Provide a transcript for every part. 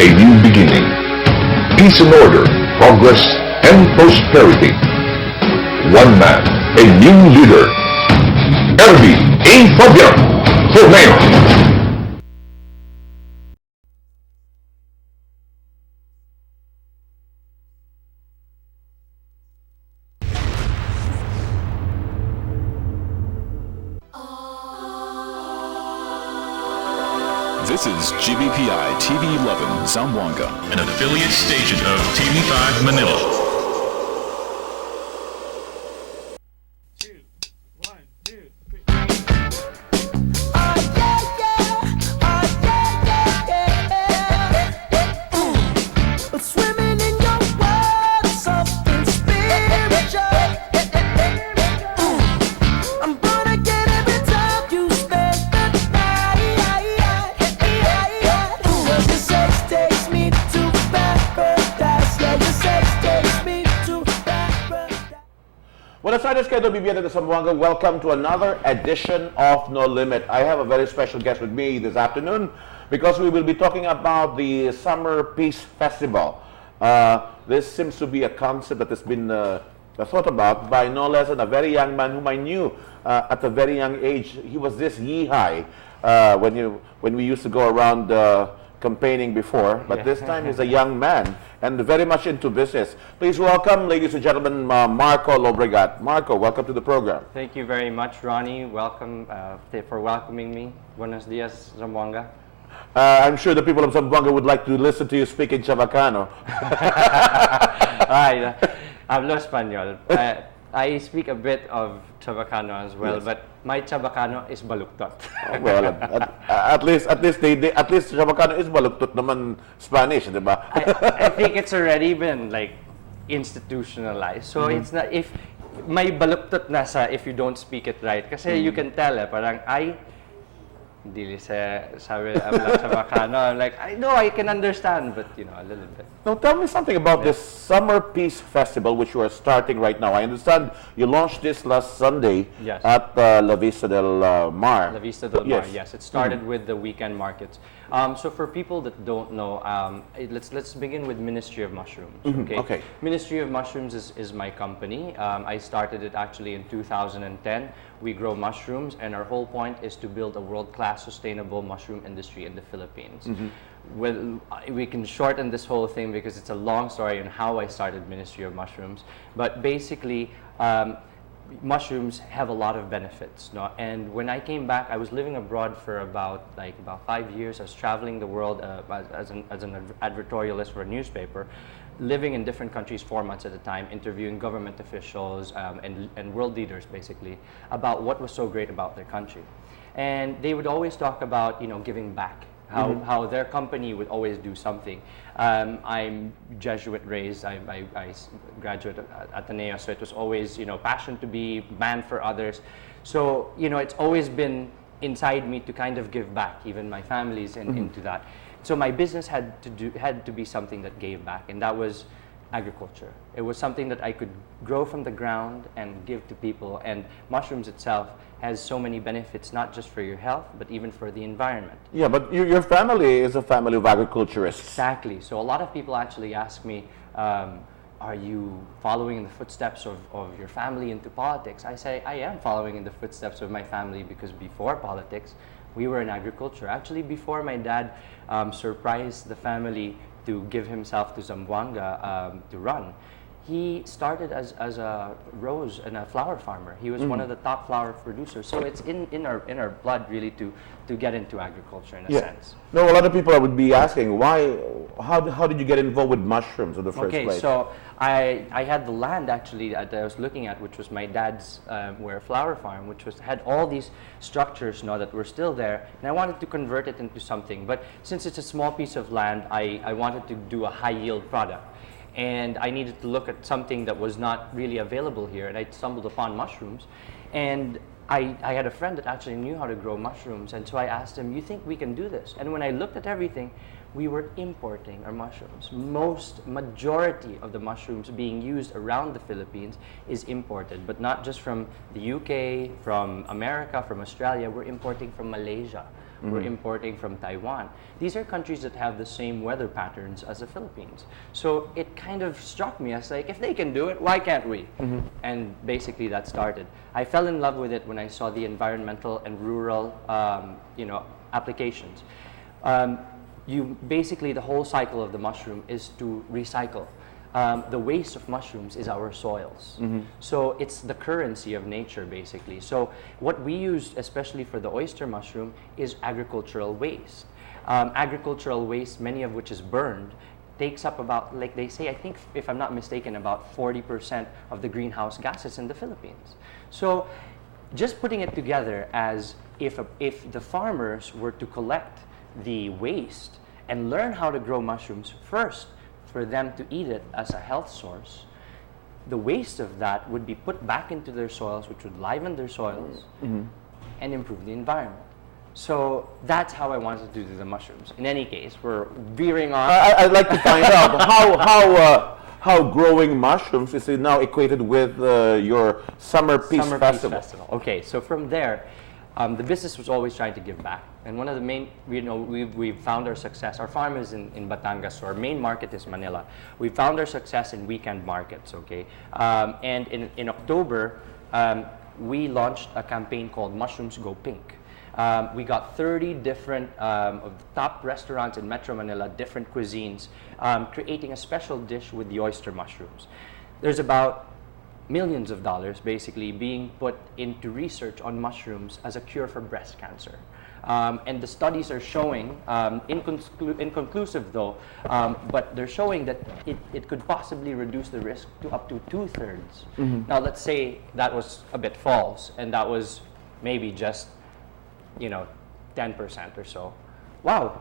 a new beginning. Peace and order, progress and prosperity. One man, a new leader. Erwin A. Fabian for mayor. This is GBPI TV11 Zamboanga, an affiliate station of TV5 Manila. Buenas tardes, querido Viviente de Zamboanga. Welcome to another edition of No Limit. I have a very special guest with me this afternoon because we will be talking about the Summer Peace Festival. This seems to be a concept that has been thought about by no less than a very young man whom I knew at a very young age. He was this yee-high when we used to go around campaigning before, but this time he's a young man and very much into business. Please welcome, ladies and gentlemen, Marco Lobregat. Marco, welcome to the program. Thank you very much, Ronnie. Welcome for welcoming me. Buenos dias, Zamboanga. I'm sure the people of Zamboanga would like to listen to you speak in Chavacano. Ay, hablo español. I speak a bit of Chavacano as well, yes. But my Chavacano is baluktot. Well, at least Chavacano is baluktot naman Spanish, di ba? I think it's already been like institutionalized. So it's not if may baluktot na sa if you don't speak it right. Kasi you can tell parang ay dili sa sabi habla Chavacano. I'm like I know I can understand, but you know a little bit. Now tell me something about this Summer Peace Festival, which you are starting right now. I understand you launched this last Sunday at La Vista del Mar. La Vista del Mar, yes. It started with the weekend markets. So for people that don't know, let's begin with Ministry of Mushrooms. Okay. Ministry of Mushrooms is my company. I started it actually in 2010. We grow mushrooms, and our whole point is to build a world-class sustainable mushroom industry in the Philippines. Well, we can shorten this whole thing because it's a long story on how I started Ministry of Mushrooms. But basically, mushrooms have a lot of benefits. No? And when I came back, I was living abroad for about 5 years. I was traveling the world as an advertorialist for a newspaper, living in different countries 4 months at a time, interviewing government officials and world leaders basically about what was so great about their country. And they would always talk about giving back. How their company would always do something. I'm Jesuit raised. I graduated at Ateneo, so it was always passion to be man for others. So it's always been inside me to kind of give back. Even my family's into that. So my business had to be something that gave back, and that was agriculture. It was something that I could grow from the ground and give to people. And mushrooms itself has so many benefits, not just for your health, but even for the environment. Yeah, but your family is a family of agriculturists. Exactly. So a lot of people actually ask me, are you following in the footsteps of your family into politics? I say, I am following in the footsteps of my family because before politics, we were in agriculture. Actually, before my dad surprised the family to give himself to Zamboanga to run, he started as a rose and a flower farmer. He was one of the top flower producers. So it's in our blood really to get into agriculture in a sense. No, a lot of people would be asking how did you get involved with mushrooms in the first place? Okay, so I had the land actually that I was looking at, which was my dad's flower farm, which had all these structures that were still there, and I wanted to convert it into something. But since it's a small piece of land, I wanted to do a high yield product. And I needed to look at something that was not really available here, and I stumbled upon mushrooms. And I had a friend that actually knew how to grow mushrooms, and so I asked him, you think we can do this? And when I looked at everything, we were importing our mushrooms. Majority of the mushrooms being used around the Philippines is imported, but not just from the UK, from America, from Australia. We're importing from Malaysia. We're importing from Taiwan. These are countries that have the same weather patterns as the Philippines. So it kind of struck me as like, if they can do it, why can't we? And basically that started. I fell in love with it when I saw the environmental and rural, applications. Basically the whole cycle of the mushroom is to recycle. The waste of mushrooms is our soils. So it's the currency of nature, basically. So what we use, especially for the oyster mushroom, is agricultural waste. Agricultural waste, many of which is burned, takes up about, like they say, I think, if I'm not mistaken, about 40% of the greenhouse gases in the Philippines. So just putting it together as if the farmers were to collect the waste and learn how to grow mushrooms first, for them to eat it as a health source, the waste of that would be put back into their soils, which would liven their soils and improve the environment. So that's how I wanted to do the mushrooms. In any case, we're veering on. I'd like to find out how growing mushrooms is now equated with your Summer Peace Festival. Okay, so from there, the business was always trying to give back. And one of the main, we've found our success. Our farm is in Batangas, so our main market is Manila. We found our success in weekend markets, okay? And in October, we launched a campaign called Mushrooms Go Pink. We got 30 different of the top restaurants in Metro Manila, different cuisines, creating a special dish with the oyster mushrooms. There's about millions of dollars basically being put into research on mushrooms as a cure for breast cancer. And the studies are showing, inconclusive though, but they're showing that it could possibly reduce the risk to up to 2/3. Now let's say that was a bit false and that was maybe just 10% or so. Wow,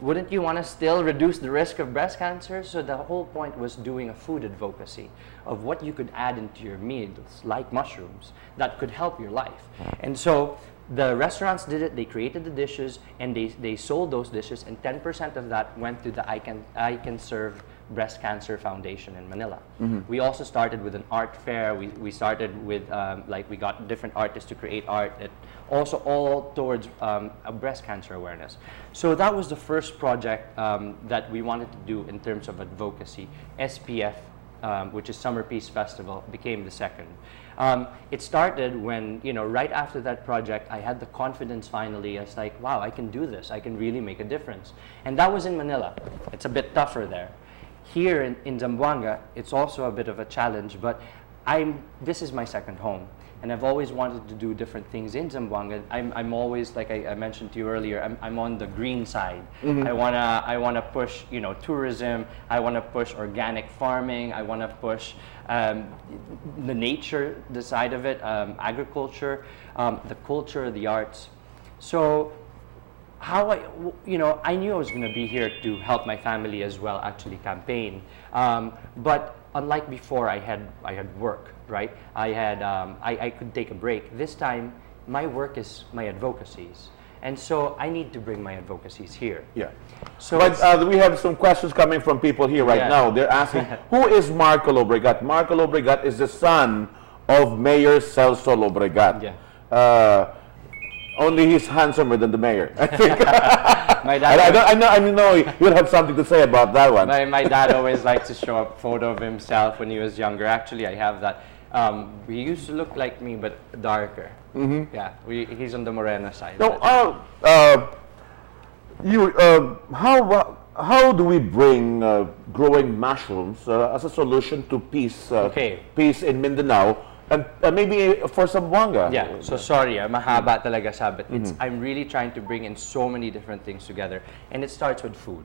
wouldn't you want to still reduce the risk of breast cancer? So the whole point was doing a food advocacy of what you could add into your meals, like mushrooms, that could help your life. And so the restaurants did it, they created the dishes, and they sold those dishes, and 10% of that went to the I Can Serve Breast Cancer Foundation in Manila. We also started with an art fair. We started with, we got different artists to create art, also all towards a breast cancer awareness. So that was the first project that we wanted to do in terms of advocacy. SPF, which is Summer Peace Festival, became the second. It started when, right after that project, I had the confidence finally. I was like, wow, I can do this. I can really make a difference. And that was in Manila. It's a bit tougher there. Here in Zamboanga, it's also a bit of a challenge, but this is my second home. And I've always wanted to do different things in Zamboanga. I'm always, like I mentioned to you earlier, I'm on the green side. I wanna push, tourism. I wanna push organic farming. I wanna push the nature, the side of it, agriculture, the culture, the arts. So how I knew I was going to be here to help my family as well, actually campaign. But unlike before, I had work, right? I could take a break. This time, my work is my advocacies. And so I need to bring my advocacies here. Yeah. So but we have some questions coming from people here right now. They're asking, who is Marco Lobregat? Marco Lobregat is the son of Mayor Celso Lobregat. Yeah. Only he's handsomer than the mayor, I think. My dad I know you'll have something to say about that one. My dad always liked to show a photo of himself when he was younger. Actually, I have that. He used to look like me, but darker. Yeah, he's on the Moreno side. No, how do we bring growing mushrooms as a solution to peace? Peace in Mindanao, and maybe for Zamboanga. Yeah. So sorry, mahaba talaga sabi. I'm really trying to bring in so many different things together, and it starts with food.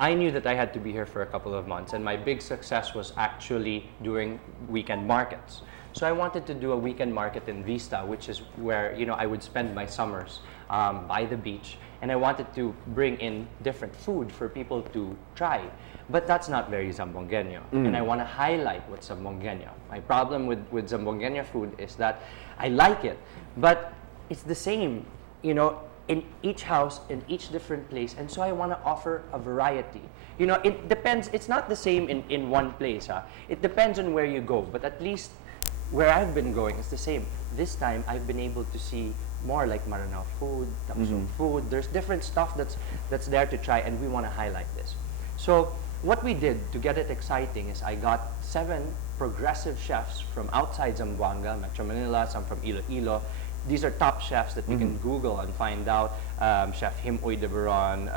I knew that I had to be here for a couple of months, and my big success was actually doing weekend markets. So I wanted to do a weekend market in Vista, which is where I would spend my summers by the beach, and I wanted to bring in different food for people to try. But that's not very Zamboangueño, and I want to highlight what's Zamboangueño. My problem with Zamboangueño food is that I like it, but it's the same, in each house, in each different place, and so I want to offer a variety. It depends. It's not the same in one place. It depends on where you go, but at least where I've been going, it's the same. This time, I've been able to see more like Maranao food, Tamsong food. There's different stuff that's there to try, and we want to highlight this. So what we did to get it exciting is I got 7 progressive chefs from outside Zamboanga, Metro Manila, some from Iloilo. These are top chefs that you can Google and find out. Chef Himoy de Baron,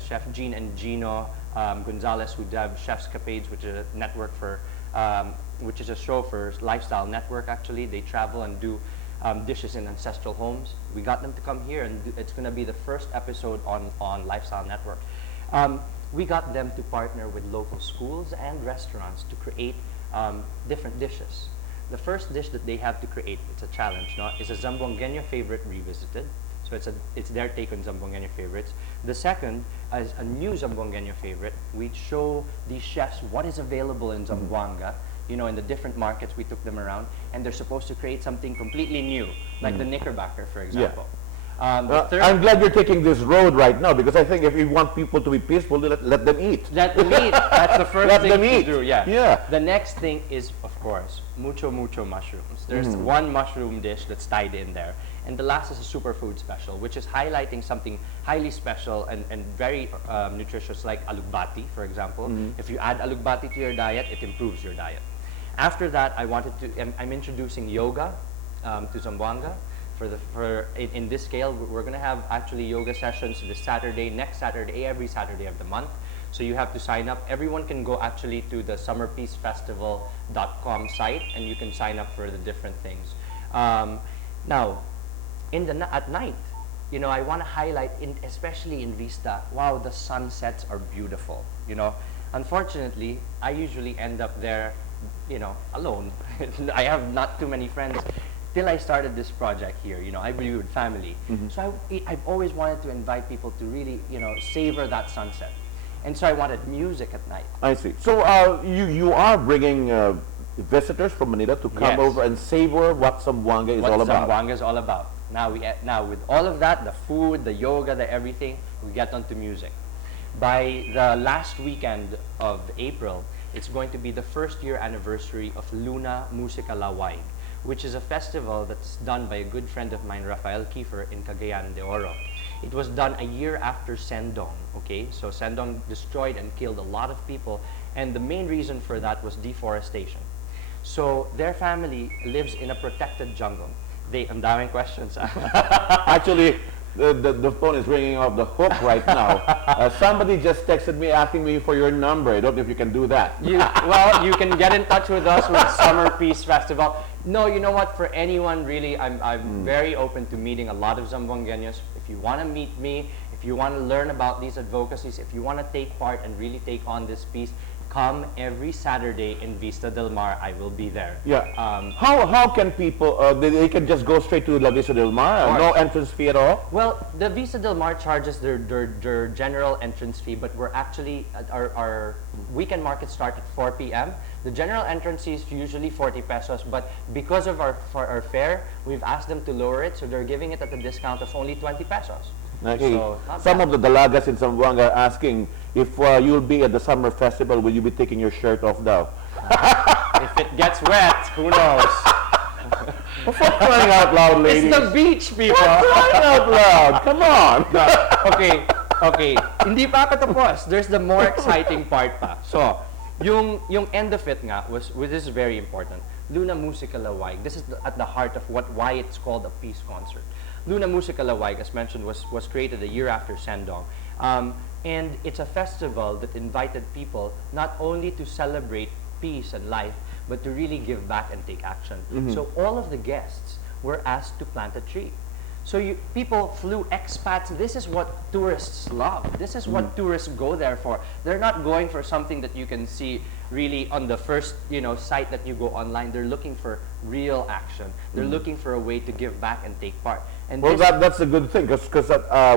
Chef Jean and Gino Gonzalez, who have Chef's Capades, which is a network for, which is a show for lifestyle network. Actually, they travel and do dishes in ancestral homes. We got them to come here, and it's going to be the first episode on Lifestyle Network. We got them to partner with local schools and restaurants to create different dishes. The first dish that they have to create, it's a challenge, no? Is a Zamboangueño favorite revisited. So it's their take on Zamboangueño favorites. The second is a new Zamboangueño favorite. We show these chefs what is available in Zamboanga. You know, in the different markets, we took them around, and they're supposed to create something completely new, like the Knickerbocker, for example. I'm glad you're taking this road right now, because I think if you want people to be peaceful, let them eat. Let them eat. That's the first thing to do. Yeah. The next thing is, of course, mucho mushrooms. There's one mushroom dish that's tied in there. And the last is a superfood special, which is highlighting something highly special and very nutritious, like alugbati, for example. If you add alugbati to your diet, it improves your diet. After that, I'm introducing yoga to Zamboanga. In this scale, we're going to have actually yoga sessions this Saturday, next Saturday, every Saturday of the month. So you have to sign up. Everyone can go actually to the summerpeacefestival.com site, and you can sign up for the different things. Now, at night, you know, I want to highlight, especially in Vista, wow, the sunsets are beautiful. You know, unfortunately, I usually end up there, you know, alone. I have not too many friends. Till I started this project here, you know, I really with family. So I've always wanted to invite people to really, you know, savor that sunset. And so I wanted music at night. I see. So you are bringing visitors from Manila to come over and savor what Zamboanga is all about. What Zamboanga is all about. Now with all of that, the food, the yoga, the everything, we get onto music. By the last weekend of April, it's going to be the first year anniversary of Luna Musica Laway, which is a festival that's done by a good friend of mine, Rafael Kiefer, in Cagayan de Oro. It was done a year after Sendong, okay? So Sendong destroyed and killed a lot of people, and the main reason for that was deforestation. So their family lives in a protected jungle. Ang daming questions. Actually, the phone is ringing off the hook right now. Somebody just texted me asking me for your number. I don't know if you can do that. Well, you can get in touch with us with Summer Peace Festival. No, you know what? For anyone, really, I'm very open to meeting a lot of Zamboangueños. If you want to meet me, if you want to learn about these advocacies, if you want to take part and really take on this piece, come every Saturday in Vista Del Mar. I will be there. Yeah. How can people, they can just go straight to La Vista Del Mar? No entrance fee at all? Well, the Vista Del Mar charges their general entrance fee, but we're actually, our weekend markets start at 4 p.m. The general entrance fee is usually 40 pesos, but because of our fare, we've asked them to lower it, so they're giving it at a discount of only 20 pesos. Okay. So, some of the dalagas in Zamboanga are asking if you'll be at the summer festival, will you be taking your shirt off now? If it gets wet, who knows? What's crying out loud, ladies? It's the beach, people. What's crying out loud? Come on. Okay. Hindi pa ako tapos. There's the more exciting part pa. So, yung end of it nga this is very important. Luna Musica Laway. This is at the heart of why it's called a peace concert. Luna Musica Laway, as mentioned, was created a year after Sendong. And it's a festival that invited people not only to celebrate peace and life, but to really give back and take action. So all of the guests were asked to plant a tree. So people flew, expats. This is what tourists love. This is what tourists go there for. They're not going for something that you can see really on the first site that you go online. They're looking for real action. They're looking for a way to give back and take part. And well, that's a good thing, because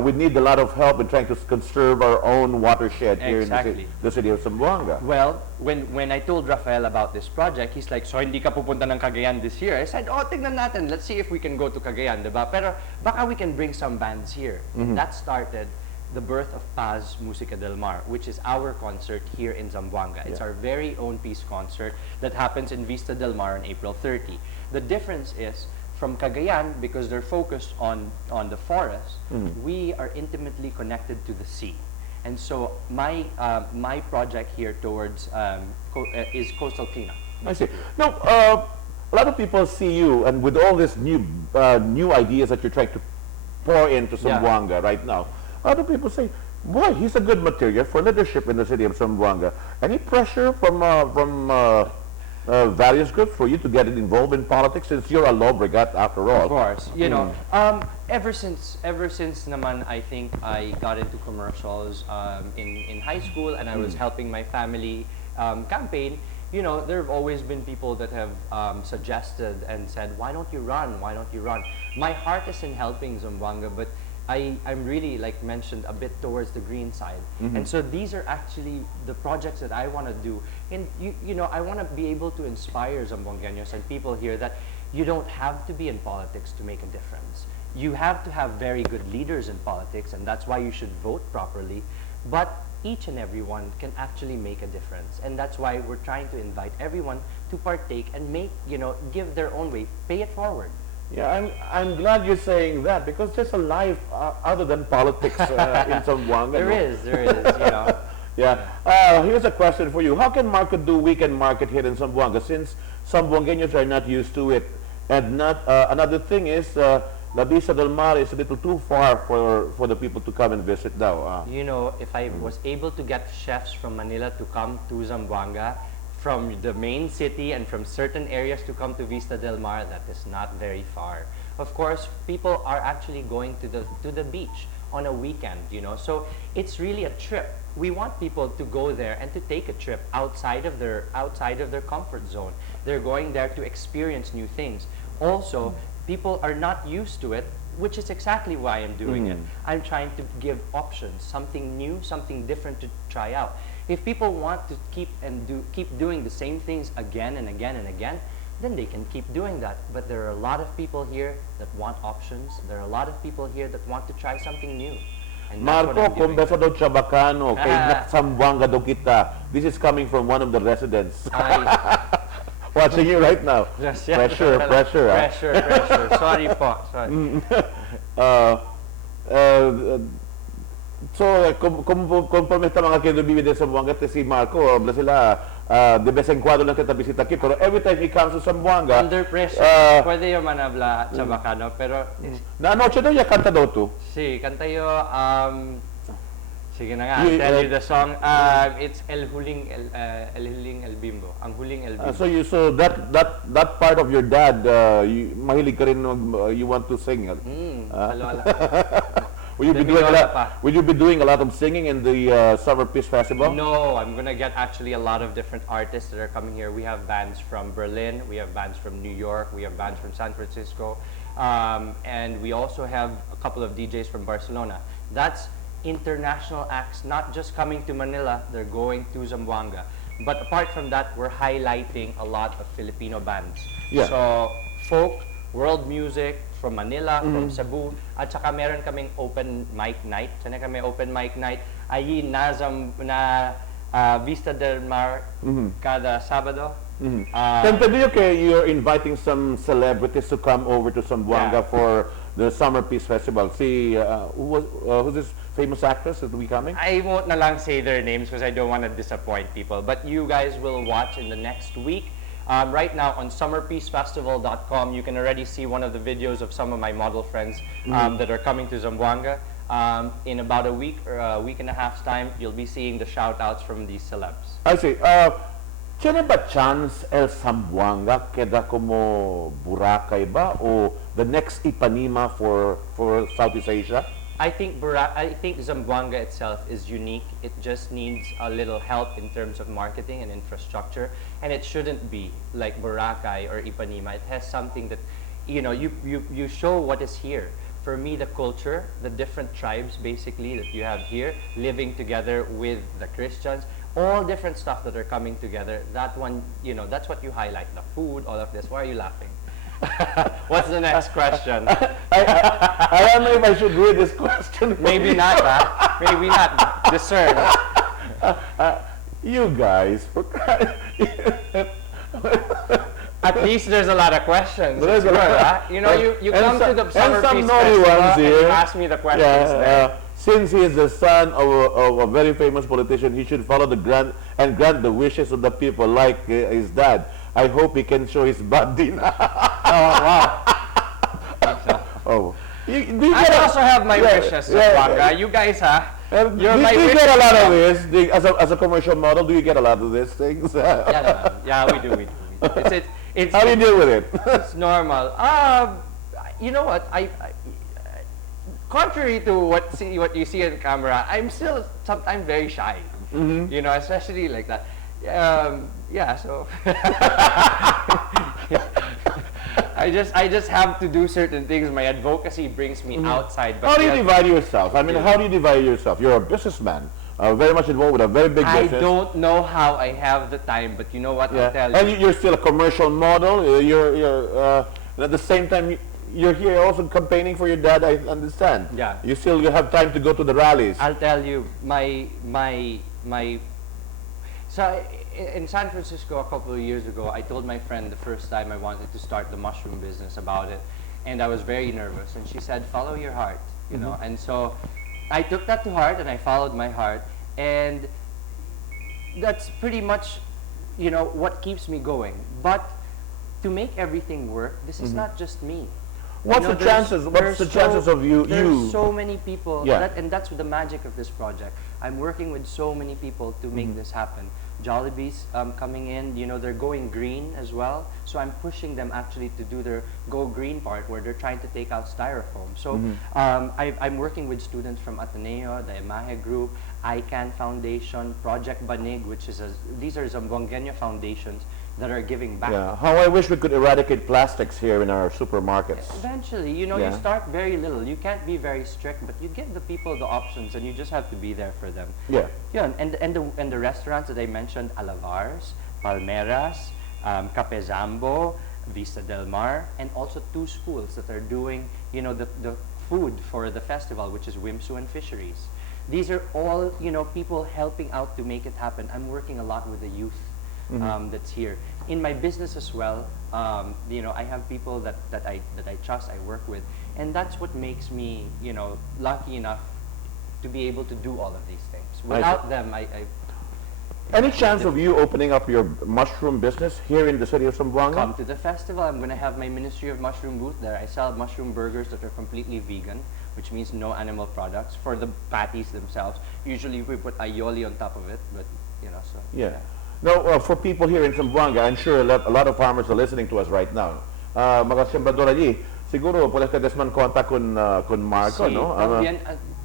we need a lot of help in trying to conserve our own watershed here in the city of Zamboanga. Well, when I told Rafael about this project, he's like, so hindi ka pupunta ng Cagayan this year? I said, oh, tignan natin. Let's see if we can go to Cagayan, diba? Pero baka we can bring some bands here. That started the birth of Paz Musica Del Mar, which is our concert here in Zamboanga. It's our very own peace concert that happens in Vista Del Mar on April 30. The difference is, from Cagayan, because they're focused on the forest, we are intimately connected to the sea. And so my project here towards is coastal cleanup. I see. Now, a lot of people see you, and with all these new ideas that you're trying to pour into Zamboanga right now, a lot of people say, boy, he's a good material for leadership in the city of Zamboanga. Any pressure from various groups for you to get involved in politics, since you're a lawbregat after all? Of course, you know, ever since naman, I think I got into commercials in high school, and I was helping my family campaign. You know, there have always been people that have suggested and said, why don't you run? Why don't you run? My heart is in helping Zamboanga, but I'm really, like mentioned, a bit towards the green side. And so these are actually the projects that I want to do. And you know, I want to be able to inspire Zamboangueños and people here that you don't have to be in politics to make a difference. You have to have very good leaders in politics, and that's why you should vote properly. But each and everyone can actually make a difference. And that's why we're trying to invite everyone to partake and make, you know, give their own way, pay it forward. Yeah, I'm glad you're saying that, because there's a life other than politics in Zamboanga. There is, you know. Yeah. Here's a question for you. How can market do weekend market here in Zamboanga, since Zamboangueños are not used to it? And not another thing is, La Vista del Mar is a little too far for the people to come and visit now. You know, if I was able to get chefs from Manila to come to Zamboanga, from the main city and from certain areas to come to Vista del Mar, that is not very far. Of course, people are actually going to the beach on a weekend, you know, so it's really a trip. We want people to go there and to take a trip outside of their comfort zone. They're going there to experience new things. Also, people are not used to it, which is exactly why I'm doing it. I'm trying to give options, something new, something different to try out. If people want to keep doing the same things again and again and again, then they can keep doing that. But there are a lot of people here that want options. There are a lot of people here that want to try something new. And Marco, kumbesa daw Chabacano, kay Zamboanga daw kita. This is coming from one of the residents. Watching you right now. Yes, Pressure. Pressure. Sorry po. Sorry. So, conforme esta mga kinubibi din sa Zamboanga, si Marco, bla sila, de vez en cuando lang kita bisita aquí, pero every time he comes to Zamboanga, under pressure, pwede yung manabla Chabacano, pero... Na anoche daw, ya kanta daw to. Si, kanta yo, sige na nga, I'll tell you the song. It's El Huling El Bimbo. Ang Huling El Bimbo. So that part of your dad, mahilig ka rin, you want to sing. Will you be doing a lot of singing in the Summer Peace Festival? No, I'm gonna get actually a lot of different artists that are coming here. We have bands from Berlin, we have bands from New York, we have bands from San Francisco, and we also have a couple of DJs from Barcelona. That's international acts, not just coming to Manila, they're going to Zamboanga. But apart from that, we're highlighting a lot of Filipino bands. Yeah. So, folk, world music, from Manila, from Cebu, at saka meron kaming open mic night. Sana kami open mic night ay na Vista del Mar kada Sabado. Then you're inviting some celebrities to come over to Zamboanga for the Summer Peace Festival. See, who's this famous actress that will be coming? I won't na lang say their names because I don't want to disappoint people. But you guys will watch in the next week. Right now on summerpeacefestival.com, you can already see one of the videos of some of my model friends that are coming to Zamboanga. In about a week or a week and a half's time, you'll be seeing the shout-outs from these celebs. I see. Tiene ba chance El Zamboanga queda como Boracay ba o the next Ipanema for Southeast Asia? I think Zamboanga itself is unique. It just needs a little help in terms of marketing and infrastructure, and it shouldn't be like Boracay or Ipanema. It has something that, you know, you show what is here. For me, the culture, the different tribes basically that you have here living together with the Christians, all different stuff that are coming together. That one, you know, that's what you highlight. The food, all of this. Why are you laughing? What's the next question? I don't know if I should read this question. Maybe not, huh? Maybe not. Discern. You guys, At least there's a lot of questions. There's a It's lot. good, huh? You know, you And come to the summer and some feast naughty festival ones and here. you ask me the questions there. Since he is the son of a very famous politician, he should follow the grant the wishes of the people like his dad. I hope he can show his body now. Oh, wow. Oh. I also have my wishes, Wanga. You guys, huh? Do you get a lot of this? As a commercial model, do you get a lot of these things? Yeah, we do. It's How do you deal with it? It's normal. You know what? I contrary to what you see on camera, I'm still sometimes very shy. You know, especially like that. Yeah. So I just have to do certain things. My advocacy brings me outside. But How do you divide yourself? I mean, how do you divide yourself? You're a businessman, very much involved with a very big business. I don't know how I have the time, but you know what? I'll tell you. And you're still a commercial model. You're at the same time you're here also campaigning for your dad. I understand. Yeah. You still have time to go to the rallies. I'll tell you my. So in San Francisco a couple of years ago, I told my friend the first time I wanted to start the mushroom business about it, and I was very nervous. And she said, "Follow your heart," you know. And so I took that to heart, and I followed my heart, and that's pretty much, you know, what keeps me going. But to make everything work, this is not just me. What's the chances? What's the chances of you? There's so many people, Yeah. and that's the magic of this project. I'm working with so many people to make this happen. Jollibee's coming in, you know, they're going green as well. So I'm pushing them actually to do their go green part where they're trying to take out styrofoam. So I'm working with students from Ateneo, the Emahe Group, ICANN Foundation, Project Banig, which is these are Zamboangueño foundations that are giving back. Yeah. How I wish we could eradicate plastics here in our supermarkets. Eventually, you know, you start very little. You can't be very strict, but you give the people the options, and you just have to be there for them. Yeah. Yeah, and the restaurants that I mentioned, Alavares, Palmeras, Capezambo, Vista Del Mar, and also 2 schools that are doing, you know, the food for the festival, which is Wimsu and Fisheries. These are all, you know, people helping out to make it happen. I'm working a lot with the youth. That's here. In my business as well, you know, I have people that I trust, I work with, and that's what makes me, you know, lucky enough to be able to do all of these things. Without them, Any chance of you opening up your mushroom business here in the city of Zamboanga? Come to the festival. I'm going to have my Ministry of Mushroom booth there. I sell mushroom burgers that are completely vegan, which means no animal products. For the patties themselves, usually we put aioli on top of it, but you know, so Yeah. No, for people here in Zamboanga, I'm sure a lot of farmers are listening to us right now. Mga sembrador allí, siguro puedes que desman-contact con Marco, sí, ¿no? también,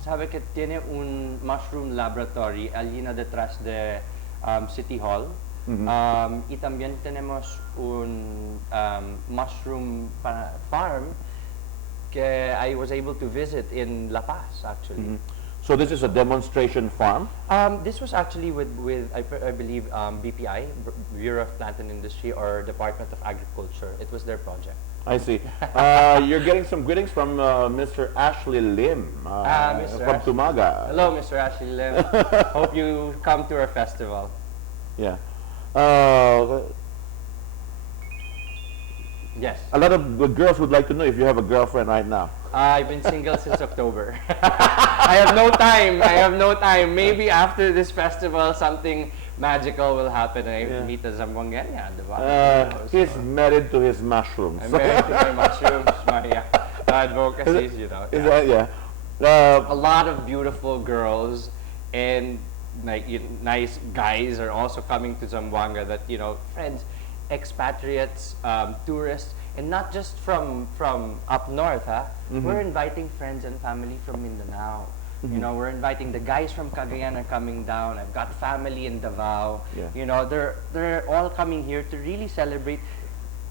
sabe que tiene un mushroom laboratory allí na detrás de City Hall. Y también tenemos un mushroom farm que I was able to visit in La Paz, actually. So this is a demonstration farm? This was actually with I believe, BPI, Bureau of Plant and Industry, or Department of Agriculture. It was their project. I see. You're getting some greetings from Mr. Ashley Lim from Tumaga. Hello, Mr. Ashley Lim. Hope you come to our festival. Yeah. Yes. A lot of the girls would like to know if you have a girlfriend right now. I've been single since October. I have no time. I have no time. Maybe after this festival, something magical will happen and I meet a Zamboangueña. He's married to his mushrooms. I'm married to my mushrooms, my advocacies, you know. A lot of beautiful girls and like nice guys are also coming to Zamboanga that, you know, friends, expatriates, tourists, and not just from up north, huh? We're inviting friends and family from Mindanao. You know, we're inviting the guys from Cagayan are coming down. I've got family in Davao. You know, they're all coming here to really celebrate.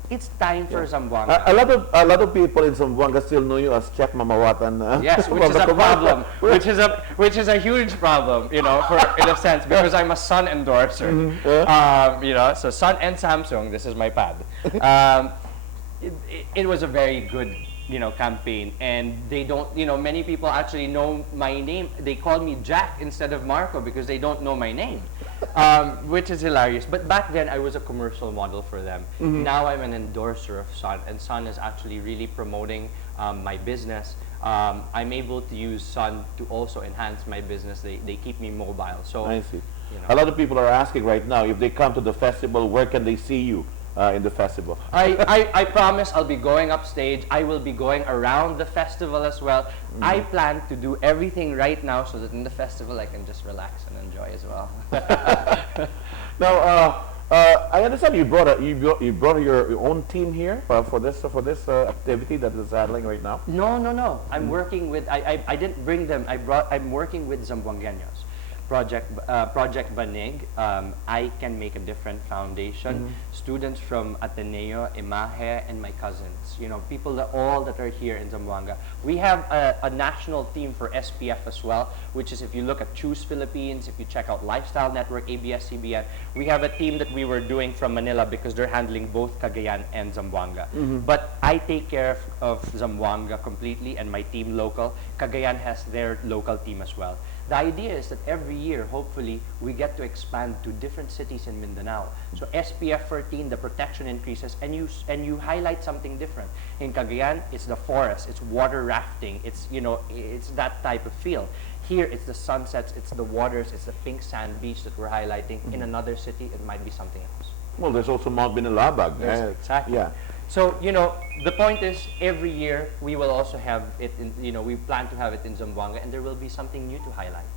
It's time for Zamboanga. A lot of people in Zamboanga still know you as Chef Mamawatan. Yes, which is a problem. which is a huge problem, you know, in a sense, because I'm a Sun endorser. You know, so Sun and Samsung. This is my pad. It was a very good campaign, and they don't, many people actually know my name. They call me Jack instead of Marco because they don't know my name, which is hilarious. But back then, I was a commercial model for them. Now I'm an endorser of Sun, and Sun is actually really promoting my business. I'm able to use Sun to also enhance my business. They keep me mobile. So I see. A lot of people are asking right now, if they come to the festival, where can they see you in the festival? I promise I'll be going upstage. I will be going around the festival as well. I plan to do everything right now so that in the festival I can just relax and enjoy as well. Now, I understand you brought your own team here for this activity that is handling right now. No. I'm working with. I didn't bring them. I'm working with Zamboangueños. Project Banig, I Can Make a Difference Foundation, students from Ateneo, Imahe, and my cousins. People that are here in Zamboanga. We have a national team for SPF as well, which is, if you look at Choose Philippines, if you check out Lifestyle Network, ABS-CBN, we have a team that we were doing from Manila because they're handling both Cagayan and Zamboanga. But I take care of Zamboanga completely, and my team local. Cagayan has their local team as well. The idea is that every year, hopefully, we get to expand to different cities in Mindanao. So SPF13, the protection increases, and you highlight something different. In Cagayan, it's the forest, it's water rafting, it's it's that type of feel. Here, it's the sunsets, it's the waters, it's the pink sand beach that we're highlighting. In another city, it might be something else. Well, there's also Mount Binalabag. Yes, exactly. Yeah. So, the point is, every year we will also have it in, we plan to have it in Zamboanga, and there will be something new to highlight.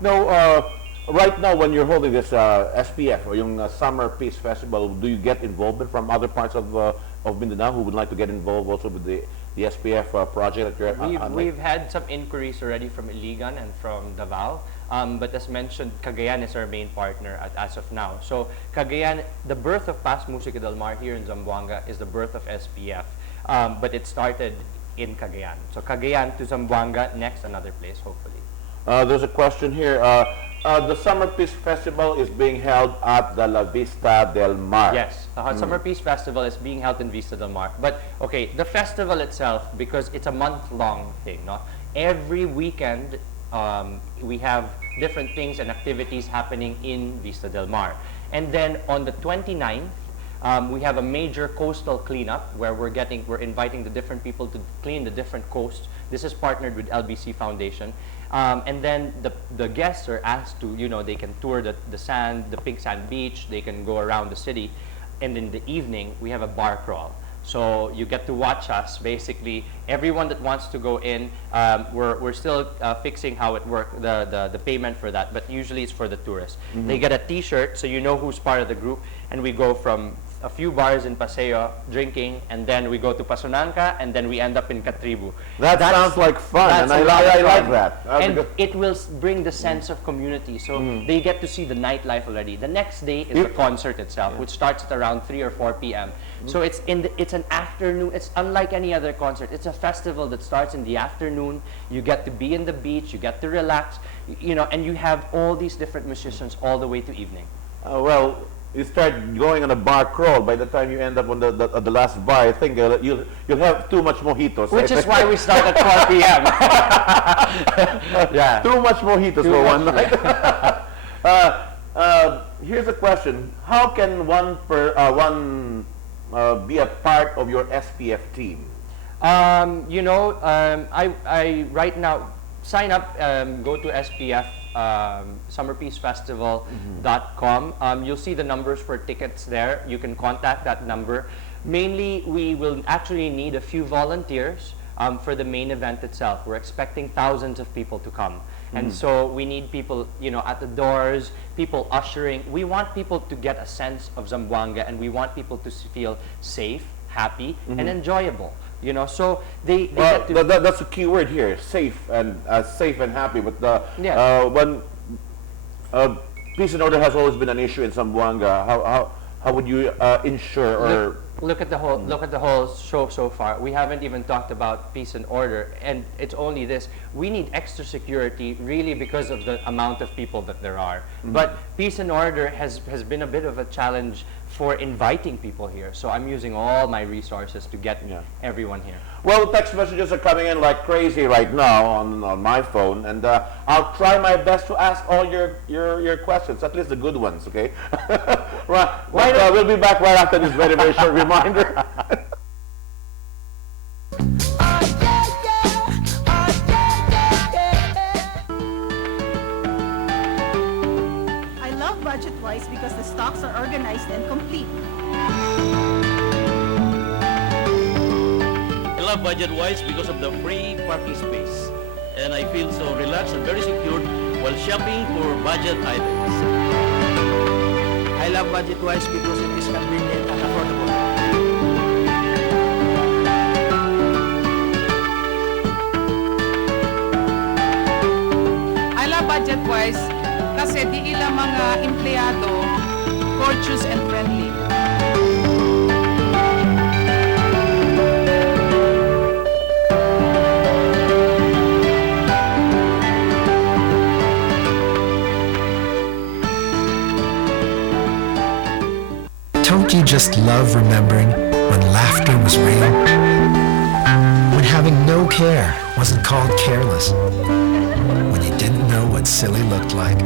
Now, right now when you're holding this SPF, or yung Summer Peace Festival, do you get involvement from other parts of Mindanao who would like to get involved also with the SPF project that you're handling? We've had some inquiries already from Iligan and from Davao. But as mentioned, Cagayan is our main partner as of now. So Cagayan, the birth of Paz Musica del Mar here in Zamboanga is the birth of SPF, but it started in Cagayan. So Cagayan to Zamboanga, next another place, hopefully. There's a question here. The Summer Peace Festival is being held at the La Vista del Mar. Yes, the Summer Peace Festival is being held in Vista del Mar. But okay, the festival itself, because it's a month-long thing, no? Every weekend, we have different things and activities happening in Vista del Mar. And then on the 29th, we have a major coastal cleanup where we're inviting the different people to clean the different coasts. This is partnered with LBC Foundation. And then the guests are asked to, they can tour the sand, the pink sand beach, they can go around the city. And in the evening, we have a bar crawl. So you get to watch us. Basically, everyone that wants to go in, we're still fixing how it works, the payment for that. But usually it's for the tourists. They get a T-shirt, so you know who's part of the group, and we go from a few bars in Paseo drinking, and then we go to Pasunanca, and then we end up in Catribu. That sounds like fun, and I like that. And it will bring the sense of community, so they get to see the nightlife already. The next day is the concert itself, which starts at around 3 or 4 p.m. So it's an afternoon. It's unlike any other concert. It's a festival that starts in the afternoon. You get to be in the beach, you get to relax, and you have all these different musicians all the way to evening. Well, you start going on a bar crawl. By the time you end up on the last bar, I think you'll have too much mojitos. Which is why we start at 4 p.m. Yeah. Too much mojitos for one night. Here's a question: how can one be a part of your SPF team? I right now sign up. Go to SPF. summerpeacefestival.com. You'll see the numbers for tickets there. You can contact that number. Mainly, we will actually need a few volunteers for the main event itself. We're expecting thousands of people to come. And so we need people, at the doors, people ushering. We want people to get a sense of Zamboanga, and we want people to feel safe, happy, and enjoyable. So they get to that's a key word here: safe and happy. But when peace and order has always been an issue in Zamboanga, how would you ensure or look at the whole show so far? We haven't even talked about peace and order, and it's only this: we need extra security, really, because of the amount of people that there are. But peace and order has been a bit of a challenge for inviting people here. So I'm using all my resources to get everyone here. Well, text messages are coming in like crazy right now on my phone, and I'll try my best to ask all your questions, at least the good ones, okay? Right. We'll be back right after this very, very short reminder. Budget-wise because the stocks are organized and complete. I love Budget-wise because of the free parking space, and I feel so relaxed and very secure while shopping for budget items. I love Budget-wise because it is convenient and affordable. I love Budget-wise kasi di ilang mga empleyado courteous and friendly. Don't you just love remembering when laughter was real? When having no care wasn't called careless? When you didn't know what silly looked like?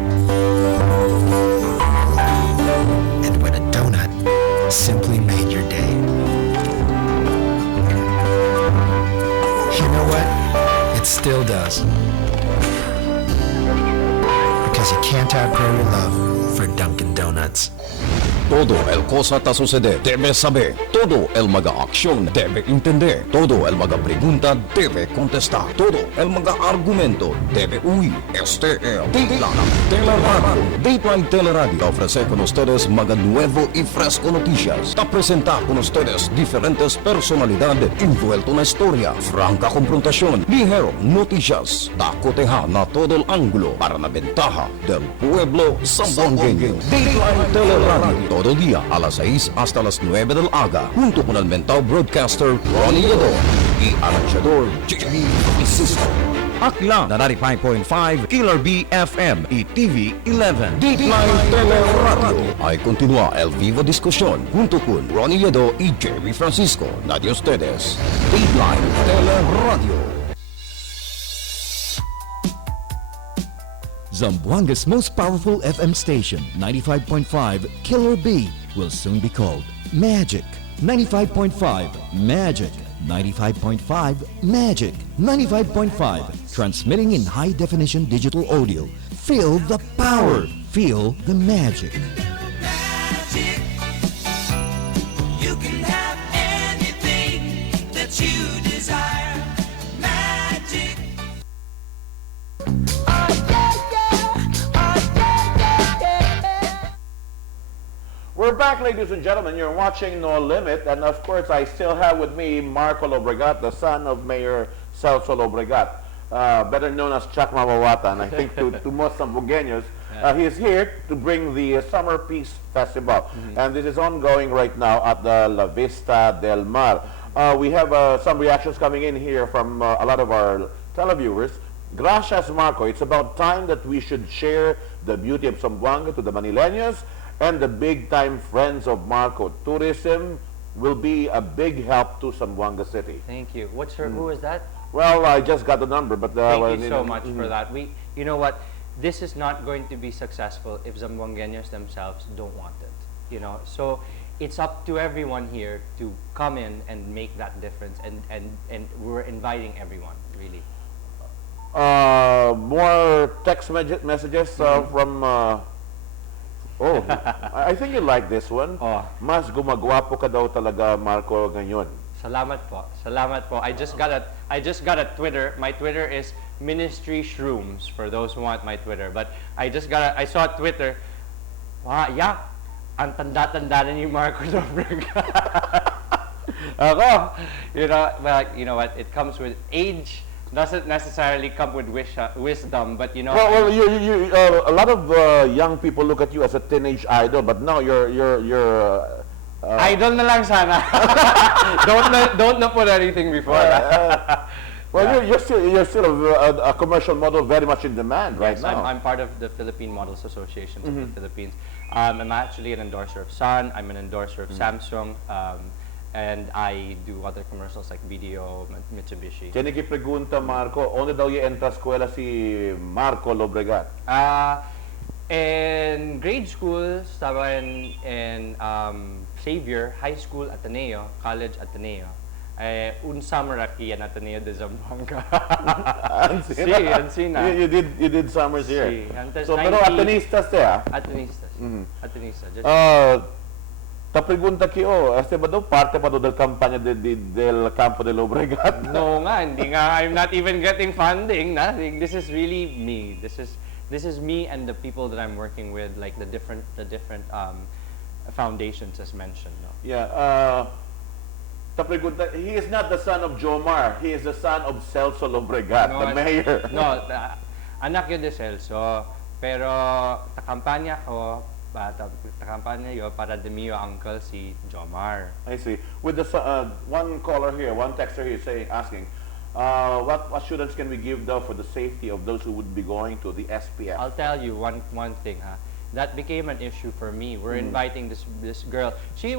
And when a donut simply made your day? You know what? It still does. Because you can't outgrow your love for Dunkin' Donuts. Todo el cosa ta sucede debe saber. Todo el mga acción debe entender. Todo el mga pregunta debe contestar. Todo el mga argumento debe huir. Este es Dateline Teleradio. Dateline Teleradio ofrece con ustedes mga nuevo y fresco noticias. Ta presenta con ustedes diferentes personalidades envuelto na historia. Franca confrontación. Ligero noticias. Ta coteja na todo el ángulo para la ventaja del pueblo zamboangueño. Dateline Teleradio. Todo día a las 6 hasta las 9 del aga, junto con el mental broadcaster Ronnie Yador y anunciador J.B. Francisco. Akla na 95.5 Killer B FM y TV11. Dateline Teleradio. Ay continúa el vivo discusión junto con Ronnie Yador y J.B. Francisco. Nadie ustedes. Dateline Teleradio. Zamboanga's most powerful FM station, 95.5 Killer B, will soon be called Magic 95.5 Magic 95.5 Magic 95.5, transmitting in high-definition digital audio. Feel the power. Feel the magic. Magic. You can have anything that you desire. Magic. We're back, ladies and gentlemen. You're watching No Limit, and of course, I still have with me Marco Lobregat, the son of Mayor Celso Lobregat, better known as Chuck Mawawata, and I think to most Zamboangueños, he is here to bring the Summer Peace Festival, and this is ongoing right now at the La Vista del Mar. We have some reactions coming in here from a lot of our televiewers. Gracias, Marco. It's about time that we should share the beauty of Zamboanga to the Manileños and the big-time friends of Marco. Tourism will be a big help to Zamboanga City. Thank you. Who is that? Well, I just got the number, but thank you so much for that. You know what? This is not going to be successful if Zamboangueños themselves don't want it. You know, so it's up to everyone here to come in and make that difference, and we're inviting everyone, really. More text messages from. I think you like this one. Mas gumagwapo ka daw talaga, Marco, ngayon. Salamat po. Salamat po. I just got a Twitter. My Twitter is Ministry Shrooms for those who want my Twitter. But I saw a Twitter. Wow, yeah. Ang tanda-tanda na ni Marco Lobregat. Ako, but you know what? It comes with age. Doesn't necessarily come with wisdom, but you know. Well, a lot of young people look at you as a teenage idol, but now you're idol na lang sana. Don't put anything before. Well, Yeah. you're still a commercial model very much in demand right Yes, now. I'm part of the Philippine Models Association of the Philippines. I'm actually an endorser of Sun. I'm an endorser of Samsung. And I do other commercials like BDO, Mitsubishi. Kaya pregunta Marco, onde daw entra eskwela si Marco Lobregat? In grade school, estaba in Xavier High School Ateneo, College Ateneo. Un summer aquí en Ateneo de Zamboanga. Sí, Ancina. You did summers here. Sí, antes So, pero Atenistas siya? Atenistas. Atenista. Ta pregunta kiyo, este ba daw parte pa daw del kampanya del Campo de Lobregat? No nga, hindi nga. I'm not even getting funding. Nothing. This is really me. This is me and the people that I'm working with, like the different foundations as mentioned. No? Yeah. Ta pregunta, he is not the son of Jomar. He is the son of Celso Lobregat, the mayor. No, anak yun de Celso. Pero ta kampanya ko, kampanya yo para de mio uncle si Jomar. I see. With the one caller here, one texter here asking, what assurance can we give though for the safety of those who would be going to the SPF? I'll tell you one thing, that became an issue for me. We're inviting this girl. She's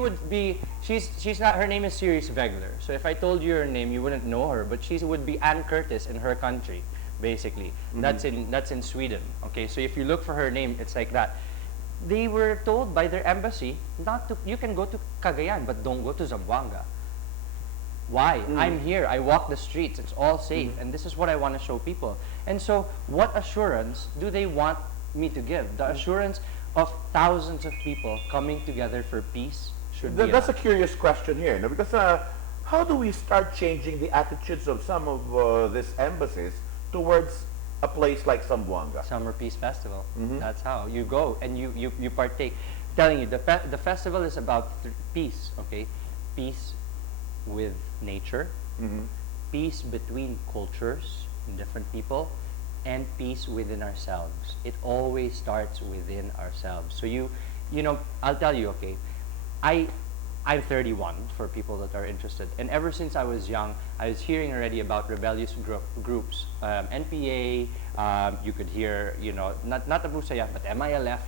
not, her name is Ceres Vegler. So if I told you her name, you wouldn't know her, but she would be Ann Curtis in her country, basically. That's in Sweden. Okay, so if you look for her name, it's like that. They were told by their embassy not to, you can go to Cagayan, but don't go to Zamboanga. Why? I'm here. I walk the streets. It's all safe. And this is what I want to show people. And so what assurance do they want me to give? The assurance of thousands of people coming together for peace should be That's a curious question here, no? Because how do we start changing the attitudes of some of these embassies towards a place like Zamboanga? Summer Peace Festival. That's how you go and you partake. Telling you, the festival is about peace. Okay, peace with nature, peace between cultures and different people, and peace within ourselves. It always starts within ourselves. So you know, I'll tell you. Okay, I'm 31 for people that are interested. And ever since I was young, I was hearing already about rebellious groups. NPA, you could hear, you know, not Abu Sayyaf, but MILF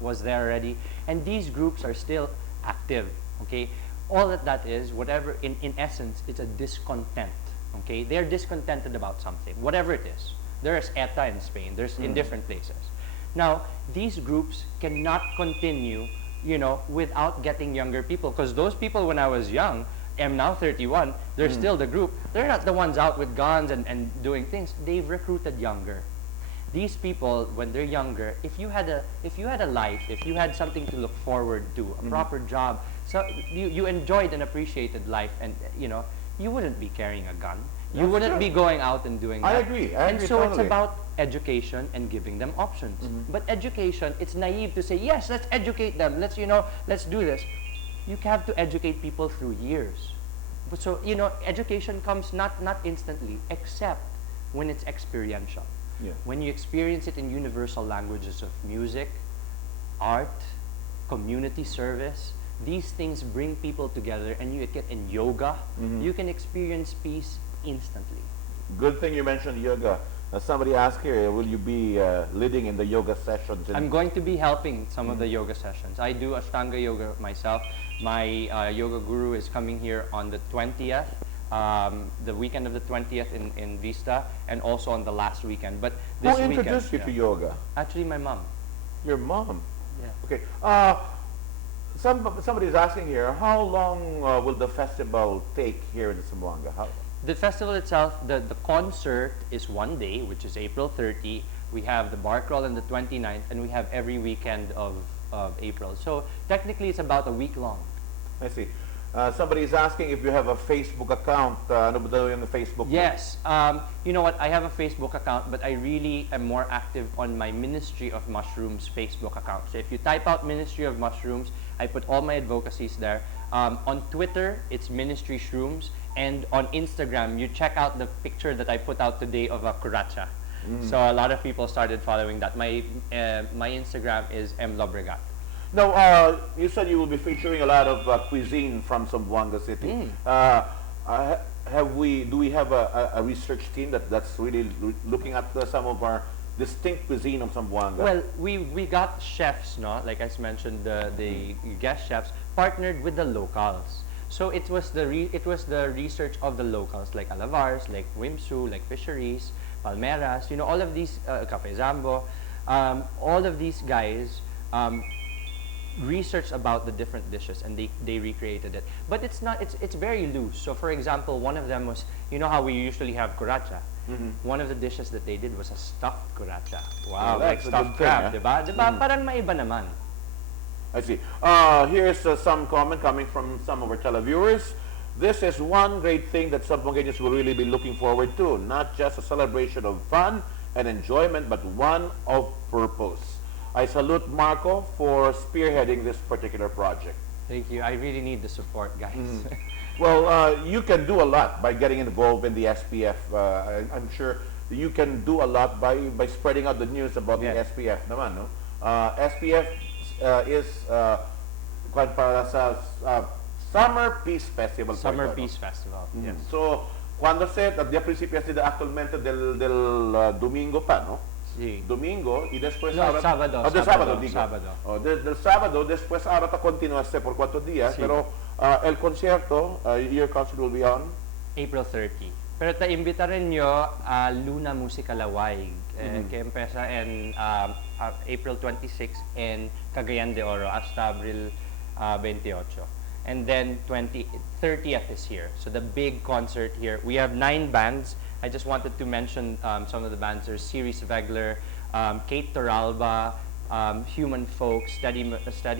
was there already. And these groups are still active, okay? All that is, whatever, in essence, it's a discontent, okay? They're discontented about something, whatever it is. There's ETA in Spain, there's in different places. Now, these groups cannot continue, you know, without getting younger people. Because those people, when I was young, I'm now 31, they're still the group. They're not the ones out with guns and doing things. They've recruited younger. These people, when they're younger, if you had a life, if you had something to look forward to, a proper job, so you enjoyed and appreciated life, and you know, you wouldn't be carrying a gun. You wouldn't be going out and doing that. I agree And so totally. it's about education and giving them options. But education, it's naive to say, yes, let's educate them. Let's do this. You have to educate people through years. But so, you know, education comes not instantly, except when it's experiential. Yeah. When you experience it in universal languages of music, art, community service, these things bring people together, and you get in yoga, you can experience peace instantly. Good thing you mentioned yoga. Somebody asked here, will you be leading in the yoga sessions? I'm going to be helping some of the yoga sessions. I do Ashtanga yoga myself. My yoga guru is coming here on the 20th, the weekend of the 20th in Vista, and also on the last weekend. But this Who introduced you weekend, to yoga? Actually, my mom. Your mom? Yeah. Okay. Somebody's asking here, how long will the festival take here in Zamboanga? The festival itself, the concert is one day, which is April 30. We have the bar crawl on the 29th, and we have every weekend of April. So technically, it's about a week long. I see. Somebody is asking if you have a Facebook account. Ano ba daw yung Facebook? Yes. You know what? I have a Facebook account, but I really am more active on my Ministry of Mushrooms Facebook account. So if you type out Ministry of Mushrooms, I put all my advocacies there. On Twitter, it's Ministry Shrooms. And on Instagram, you check out the picture that I put out today of a cuaracha. So a lot of people started following that. My Instagram is mlobregat. Now, you said you will be featuring a lot of cuisine from Zamboanga City. do we have a research team that's really looking at some of our distinct cuisine of Zamboanga? Well, we got chefs, no? Like I mentioned, the guest chefs partnered with the locals. So it was the research of the locals, like Alavars, like Wimsu, like Fisheries, Palmeras, you know, all of these, Cafe Zambo, all of these guys researched about the different dishes and they recreated it. But it's very loose. So for example, one of them was, you know how we usually have curacha? One of the dishes that they did was a stuffed curacha. Wow, like stuffed crab, diba? Diba? Parang maiba naman. I see. Here's some comment coming from some of our televiewers. This is one great thing that Zamboangueños will really be looking forward to. Not just a celebration of fun and enjoyment, but one of purpose. I salute Marco for spearheading this particular project. Thank you. I really need the support, guys. Well, you can do a lot by getting involved in the SPF. I'm sure you can do a lot by spreading out the news about the SPF naman, no? SPF is para sa Summer Peace Festival. Summer Peace Festival, yes. So, cuando se, at día principio sido actualmente del domingo pa, no? Sí. Domingo y después no, sábado. Del sábado, digo. Sábado. Del sábado, después ahora está continuarse por 4 días, sí. Pero el concierto, your concert will be on? April 30. Pero te invitaré nyo a Luna Música Laway, que empieza en April 26 en Cagayan de Oro hasta Abril 28. And then 30th is here. So the big concert here. We have 9 bands. I just wanted to mention some of the bands. There's Ceres Vegler, Kate Toralba, Human Folk, Steady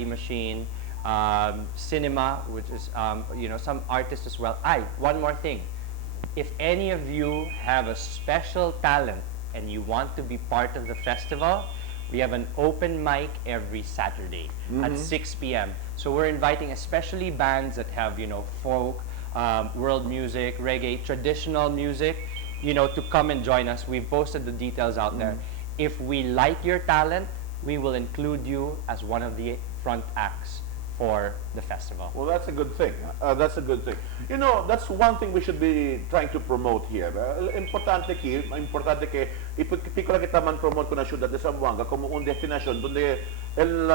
Machine, Cinema, which is you know, some artists as well. One more thing. If any of you have a special talent and you want to be part of the festival, we have an open mic every Saturday at 6 p.m. So we're inviting especially bands that have, you know, folk, world music, reggae, traditional music, you know, to come and join us. We've posted the details out there. If we like your talent, we will include you as one of the front acts for the festival. Well, that's a good thing. That's a good thing. You know, that's one thing we should be trying to promote here. Importante que ipikula kita man promote ko na ciudad de Zamboanga como un destinación donde el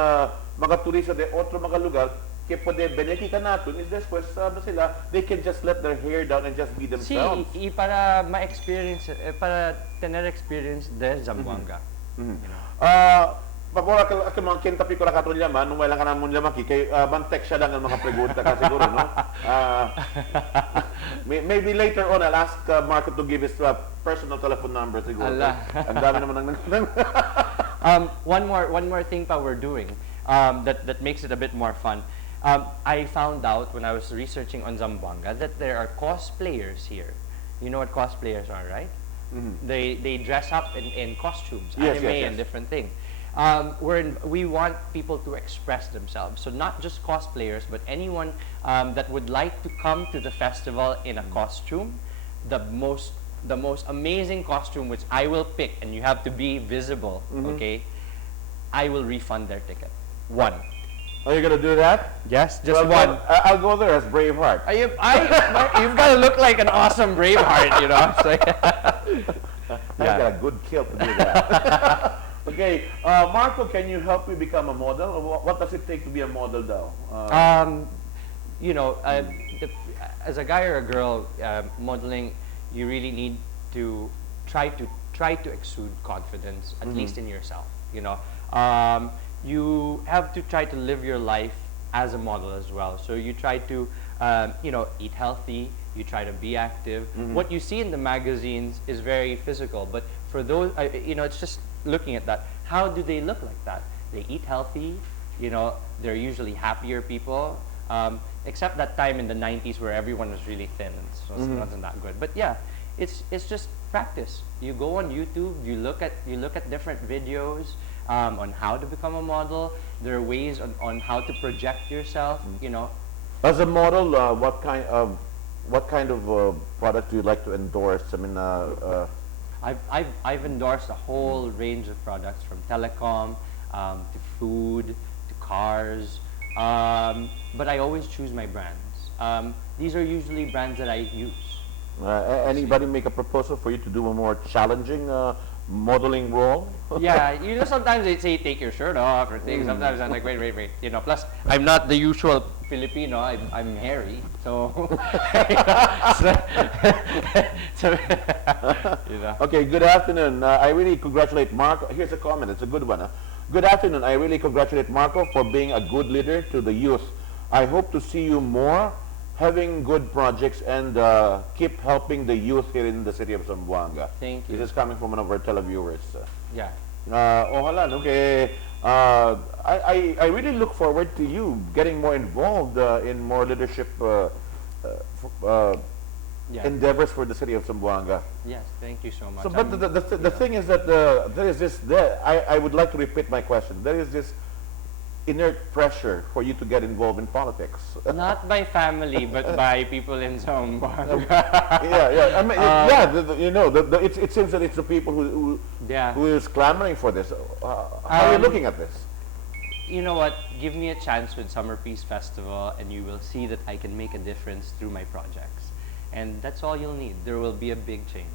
mga turista de otro mga lugar que puede benefitan natin is después sila, they can just let their hair down and just be themselves. Sí, y para ma-experience, para tener experience de Zamboanga. You know? Pagora ka mga kinta pikula katon yaman, nung wala ka na mong lamaki, kay bantek siya lang ang mga pregunta ka siguro, no? Maybe later on, I'll ask Marco to give his personal telephone number siguro. Ang dami naman ng one more thing pa we're doing that makes it a bit more fun. I found out when I was researching on Zamboanga that there are cosplayers here. You know what cosplayers are, right? They dress up in costumes, anime and different things. We want people to express themselves. So not just cosplayers, but anyone that would like to come to the festival in a costume. The most amazing costume, which I will pick, and you have to be visible, okay? I will refund their ticket. One. Are you gonna do that? Yes, just one. I'll go there as Braveheart. You've got to look like an awesome Braveheart, you know? So, I've got a good kill to do that. Okay, Marco, can you help me become a model? What does it take to be a model, though? You know, as a guy or a girl, modeling, you really need to try to exude confidence, at least in yourself. You know, you have to try to live your life as a model as well. So you try to, you know, eat healthy. You try to be active. What you see in the magazines is very physical, but for those, you know, it's just looking at that. How do they look like that? They eat healthy. You know, they're usually happier people. Except that time in the 90s where everyone was really thin, and so it wasn't that good. But yeah, it's just practice. You go on YouTube. You look at different videos on how to become a model. There are ways on how to project yourself. You know, as a model, what kind of product do you like to endorse? I mean, I've endorsed a whole range of products, from telecom to food to cars, but I always choose my brands. These are usually brands that I use. Anybody make a proposal for you to do a more challenging modeling role? Yeah, you know, sometimes they say take your shirt off or things. Sometimes I'm like, wait. You know, plus I'm not the usual Filipino. I'm hairy, so. so you know. Okay. Good afternoon. I really congratulate Marco. Here's a comment. It's a good one. Good afternoon. I really congratulate Marco for being a good leader to the youth. I hope to see you more, having good projects, and keep helping the youth here in the city of Zamboanga. Thank you. This is coming from one of our televiewers. Yeah. Ojalá, okay. I really look forward to you getting more involved in more leadership endeavors for the city of Zamboanga. Yes, thank you so much. So, but the thing is that there is this. I would like to repeat my question. There is this inert pressure for you to get involved in politics. Not by family, but by people in Zamboanga. Yeah. I mean, you know, it seems that it's the people who is clamoring for this. How are you looking at this? You know what? Give me a chance with Summer Peace Festival, and you will see that I can make a difference through my projects. And that's all you'll need. There will be a big change.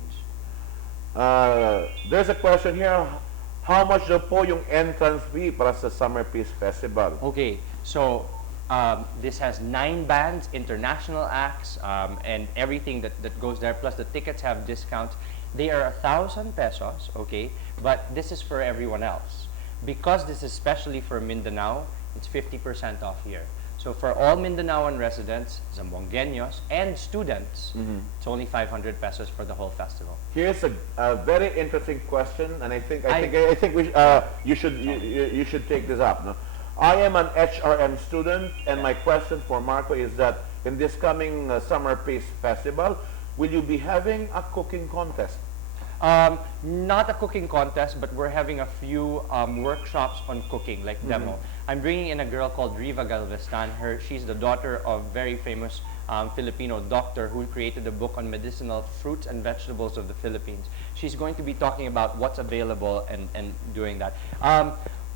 There's a question here. How much daw po yung entrance fee para sa Summer Peace Festival? Okay, so this has 9 bands, international acts, and everything that goes there. Plus the tickets have discounts. They are 1,000 pesos, okay? But this is for everyone else. Because this is especially for Mindanao, it's 50% off here. So for all Mindanaoan residents, Zamboangueños, and students, it's only 500 pesos for the whole festival. Here's a very interesting question, and I think you should take this up. No? I am an HRM student, and my question for Marco is that in this coming Summer Peace Festival, will you be having a cooking contest? Not a cooking contest, but we're having a few workshops on cooking, like demo. I'm bringing in a girl called Riva Galvestan. She's the daughter of very famous Filipino doctor who created a book on medicinal fruits and vegetables of the Philippines. She's going to be talking about what's available and doing that.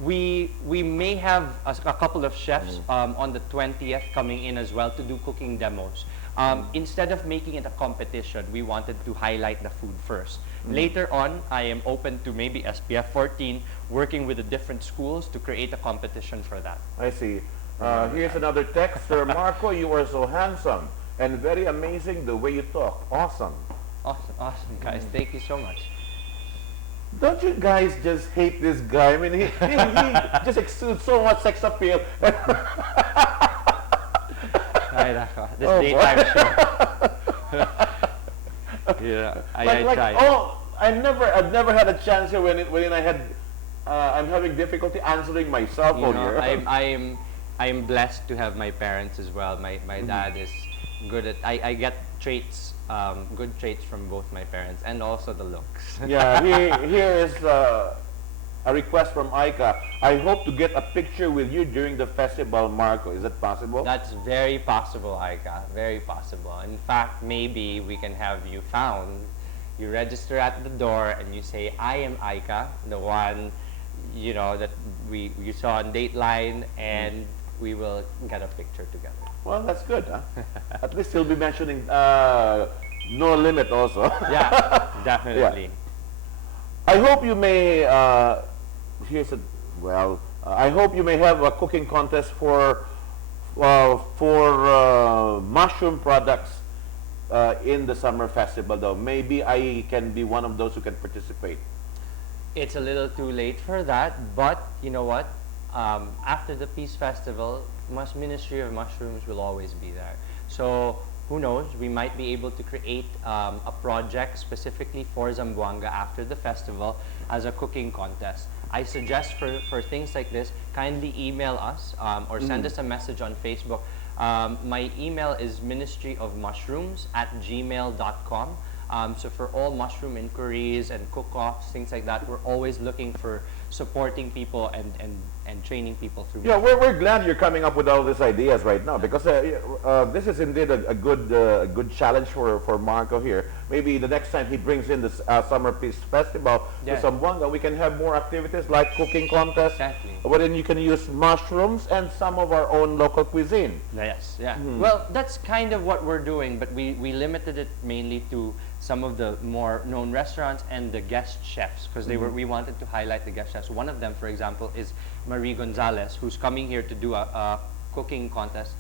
We may have a couple of chefs on the 20th coming in as well to do cooking demos. Instead of making it a competition, we wanted to highlight the food first. Later on, I am open to maybe SPF13, working with the different schools to create a competition for that. I see. Here's another text. Sir Marco, you are so handsome and very amazing the way you talk. Awesome. Awesome, guys. Thank you so much. Don't you guys just hate this guy? I mean, he just exudes so much sex appeal. This daytime show. Yeah, I tried. I've never had a chance here when I had I'm having difficulty answering my cell phone here. I am blessed to have my parents as well. My dad is good at I get traits, good traits from both my parents and also the looks. Yeah, here is a request from Aika. I hope to get a picture with you during the festival, Marco. Is that possible? That's very possible, Aika. Very possible. In fact, maybe we can have you found. You register at the door and you say, I am Aika, the one, you know, that you saw on Dateline, and we will get a picture together. Well, that's good, huh? At least he'll be mentioning No Limit also. Yeah, definitely. Yeah. I hope you may, I hope you may have a cooking contest for mushroom products in the summer festival, though. Maybe I can be one of those who can participate. It's a little too late for that, but you know what? After the Peace Festival, Ministry of Mushrooms will always be there. So who knows? We might be able to create a project specifically for Zamboanga after the festival as a cooking contest. I suggest for things like this, kindly email us or send us a message on Facebook. My email is ministryofmushrooms@gmail.com. So for all mushroom inquiries and cook-offs, things like that, we're always looking for supporting people and training people through. Yeah, we're glad you're coming up with all these ideas right now, because this is indeed a good challenge for Marco here. Maybe the next time he brings in this Summer Peace Festival to Zamboanga, we can have more activities like cooking contests, wherein you can use mushrooms and some of our own local cuisine. Yes, yeah. Well, that's kind of what we're doing, but we limited it mainly to some of the more known restaurants and the guest chefs, because we wanted to highlight the guest chefs. One of them, for example, is Marie Gonzalez, who's coming here to do a cooking contest,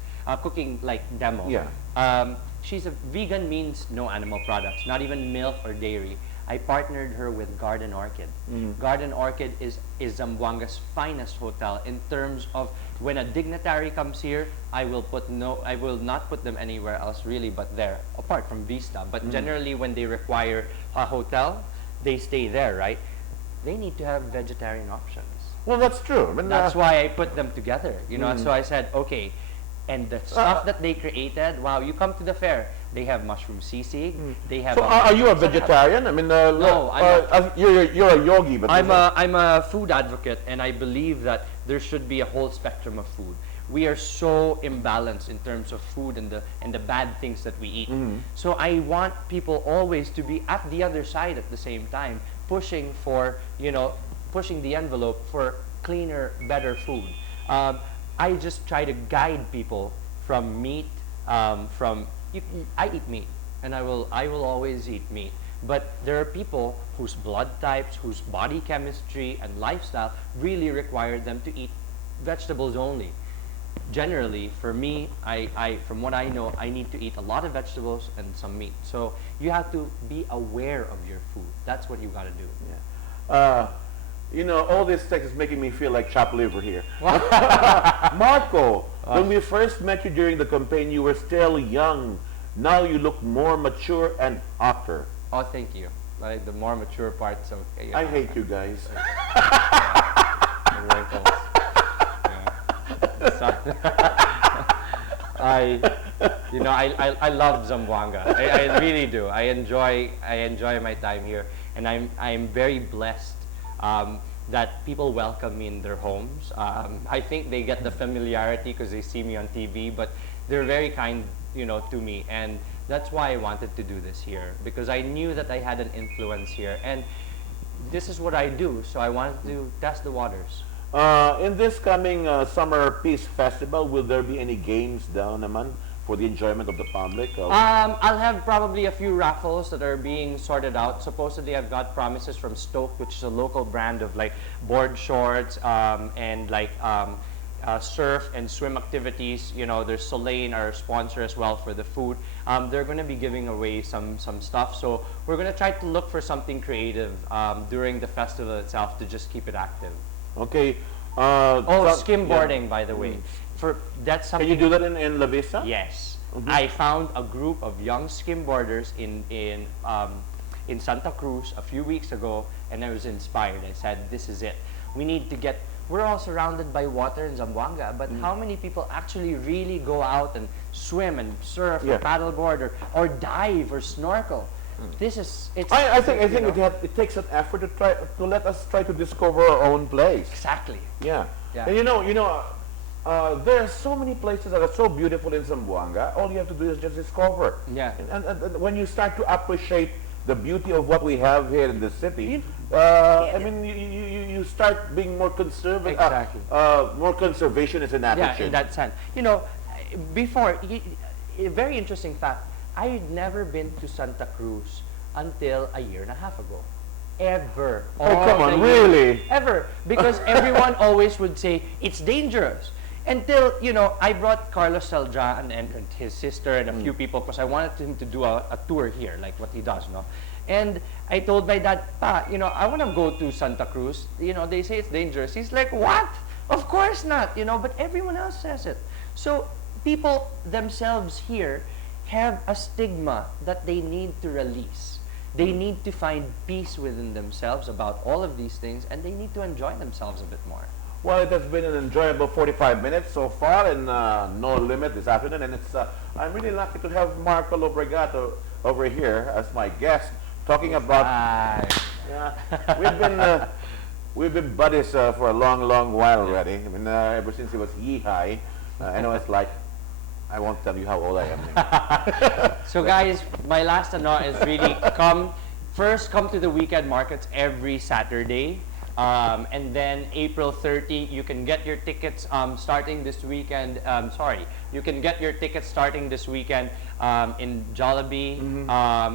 cooking like demo. Yeah. She's a vegan, means no animal products, not even milk or dairy. I partnered her with Garden Orchid. Garden Orchid is Zamboanga's finest hotel in terms of when a dignitary comes here, I will not put them anywhere else really but there, apart from Vista. But generally when they require a hotel, they stay there, right? They need to have vegetarian options. Well, that's true. I mean, that's why I put them together, you know. So I said, okay, and the stuff that they created, wow, you come to the fair, they have mushroom sisig, they have... So are you a vegetarian? I mean, no, you're a yogi, but... I'm a food advocate, and I believe that there should be a whole spectrum of food. We are so imbalanced in terms of food and the bad things that we eat. So I want people always to be at the other side at the same time, pushing for, you know, pushing the envelope for cleaner, better food. I just try to guide people from meat, I eat meat, and I will always eat meat. But there are people whose blood types, whose body chemistry and lifestyle really require them to eat vegetables only. Generally, for me, from what I know, I need to eat a lot of vegetables and some meat. So you have to be aware of your food. That's what you got to do. Yeah. You know, all this text is making me feel like chopped liver here. Marco, when we first met you during the campaign, you were still young. Now you look more mature and hotter. Oh, thank you. Like the more mature parts of... I hate you guys. The wrinkles. I love Zamboanga. I really do. I enjoy my time here, and I'm very blessed that people welcome me in their homes. I think they get the familiarity because they see me on TV, but they're very kind, you know, to me, and that's why I wanted to do this here, because I knew that I had an influence here, and this is what I do, so I wanted to test the waters. In this coming Summer Peace Festival, will there be any games down naman for the enjoyment of the public? I'll have probably a few raffles that are being sorted out. Supposedly I've got promises from Stoke, which is a local brand of like board shorts and like surf and swim activities. You know, there's Soleil, our sponsor as well for the food. They're going to be giving away some stuff. So we're going to try to look for something creative during the festival itself to just keep it active. Okay. Skimboarding, by the way. That's something. Can you do that in La Vista? Yes. I found a group of young skimboarders in Santa Cruz a few weeks ago, and I was inspired. I said, this is it. We need to get... We're all surrounded by water in Zamboanga, but how many people actually really go out and swim and surf or paddleboard or dive or snorkel? This is... I think it takes an effort to let us try to discover our own place. Exactly. Yeah. And you know, there are so many places that are so beautiful in Zamboanga. All you have to do is just discover. Yeah. And when you start to appreciate the beauty of what we have here in the city, I mean, you start being more conservative. Exactly. More conservationist in attitude. Yeah, in that sense. You know, before, a very interesting fact, I had never been to Santa Cruz until a year and a half ago. Ever. Oh, come on, really? Ever. Because everyone always would say, it's dangerous. Until, you know, I brought Carlos Saljan and his sister and a few people because I wanted him to do a tour here, like what he does, no? And I told my dad, Pa, you know, I want to go to Santa Cruz. You know, they say it's dangerous. He's like, what? Of course not, you know, but everyone else says it. So people themselves here have a stigma that they need to release. They need to find peace within themselves about all of these things, and they need to enjoy themselves a bit more. Well, it has been an enjoyable 45 minutes so far in No Limit this afternoon, and it's I'm really lucky to have Marco Lobregato over here as my guest, talking about... Yeah, we've been we've been buddies for a long, long while already. I mean, ever since he was Yee-High. I know it's like, I won't tell you how old I am. So guys, my last ano is really come to the weekend markets every Saturday. And then April 30, you can get your tickets starting this weekend. You can get your tickets starting this weekend in Jollibee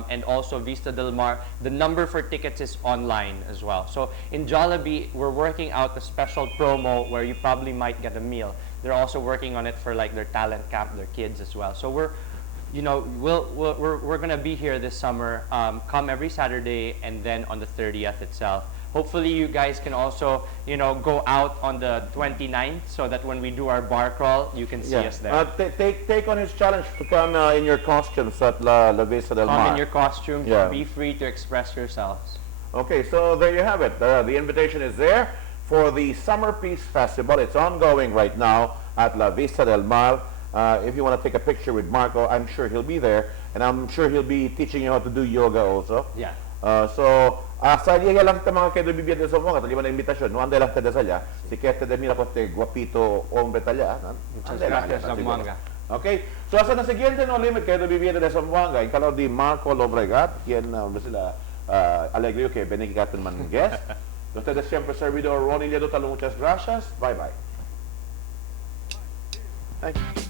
and also Vista Del Mar. The number for tickets is online as well. So in Jollibee, we're working out a special promo where you probably might get a meal. They're also working on it for like their talent camp, their kids as well. So we're gonna be here this summer. Come every Saturday, and then on the 30th itself. Hopefully you guys can also, go out on the 29th so that when we do our bar crawl, you can see us there. Take on his challenge to come in your costumes at La Vista Del Mar. Come in your costumes. Be free to express yourselves. Okay, so there you have it. The invitation is there for the Summer Peace Festival. It's ongoing right now at La Vista Del Mar. If you want to take a picture with Marco, I'm sure he'll be there. And I'm sure he'll be teaching you how to do yoga also. Yeah. Sa liya lang kita mga kedo bibiyad sa mga talima na invitasyon. No ande lang tada salya. Si Kete de mira pote guapito hombre talya. Muchas gracias, Zamboanga. Okay. So hasta na siguiente no limit kedo bibiyad de Zamboanga. Incalo di Marco Lobregat, quien sila alegrio que benegatan man guest. Ustedes siempre servidor Ronnie Ledo Talo, muchas gracias. Bye bye. Thank you.